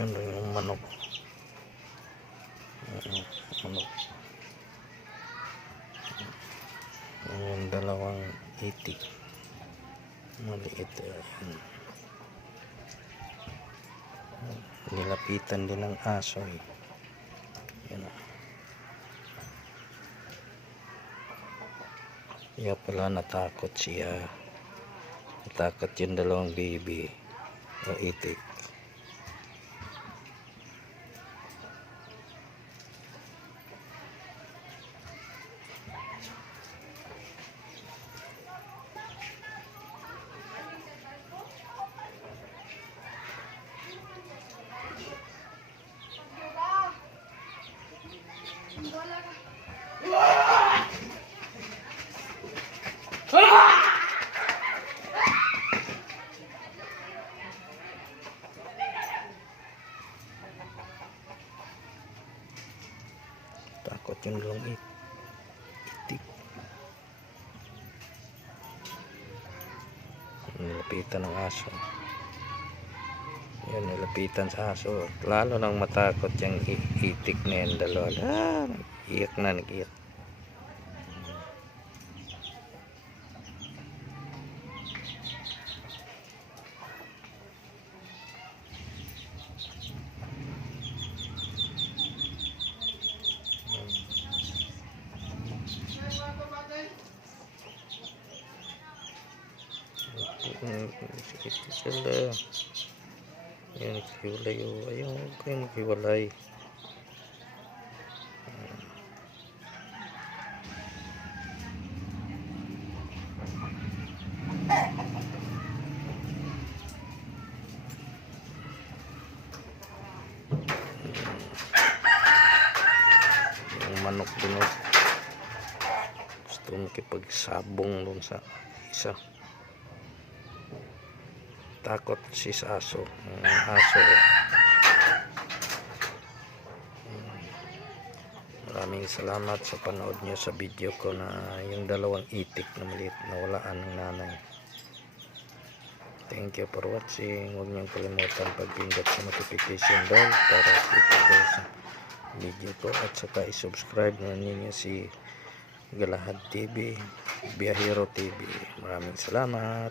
Yun rin yung manok. Ayan, manok. Yung dalawang itik. Maliit. Ayan. Nilapitan din ng aso eh. Yan o. Kaya pala natakot siya. Natakot yung dalawang baby. O itik. Takot yung dalawang it itik. Nilapitan ng aso. Yun, nilapitan sa aso. Lalo nang matakot yung itik na yan dalawa. Ah, iyak na, nag-iyak. Sikit sila. Ayan, naghiwalay. oh. Ayaw, huwag kayong maghiwalay. Yung manok din oh. Gusto makipagsabong dun sa isa takot si aso. Ang aso eh. Mm. maraming salamat sa panood nyo sa video ko na yung dalawang itik na maliit na walaan ng nanay. Thank you for watching. Huwag niyong kalimutan pagpindot sa notification bell para update kayo sa video ko. At saka isubscribe na ninyo si Galahad TV Biyahero TV maraming salamat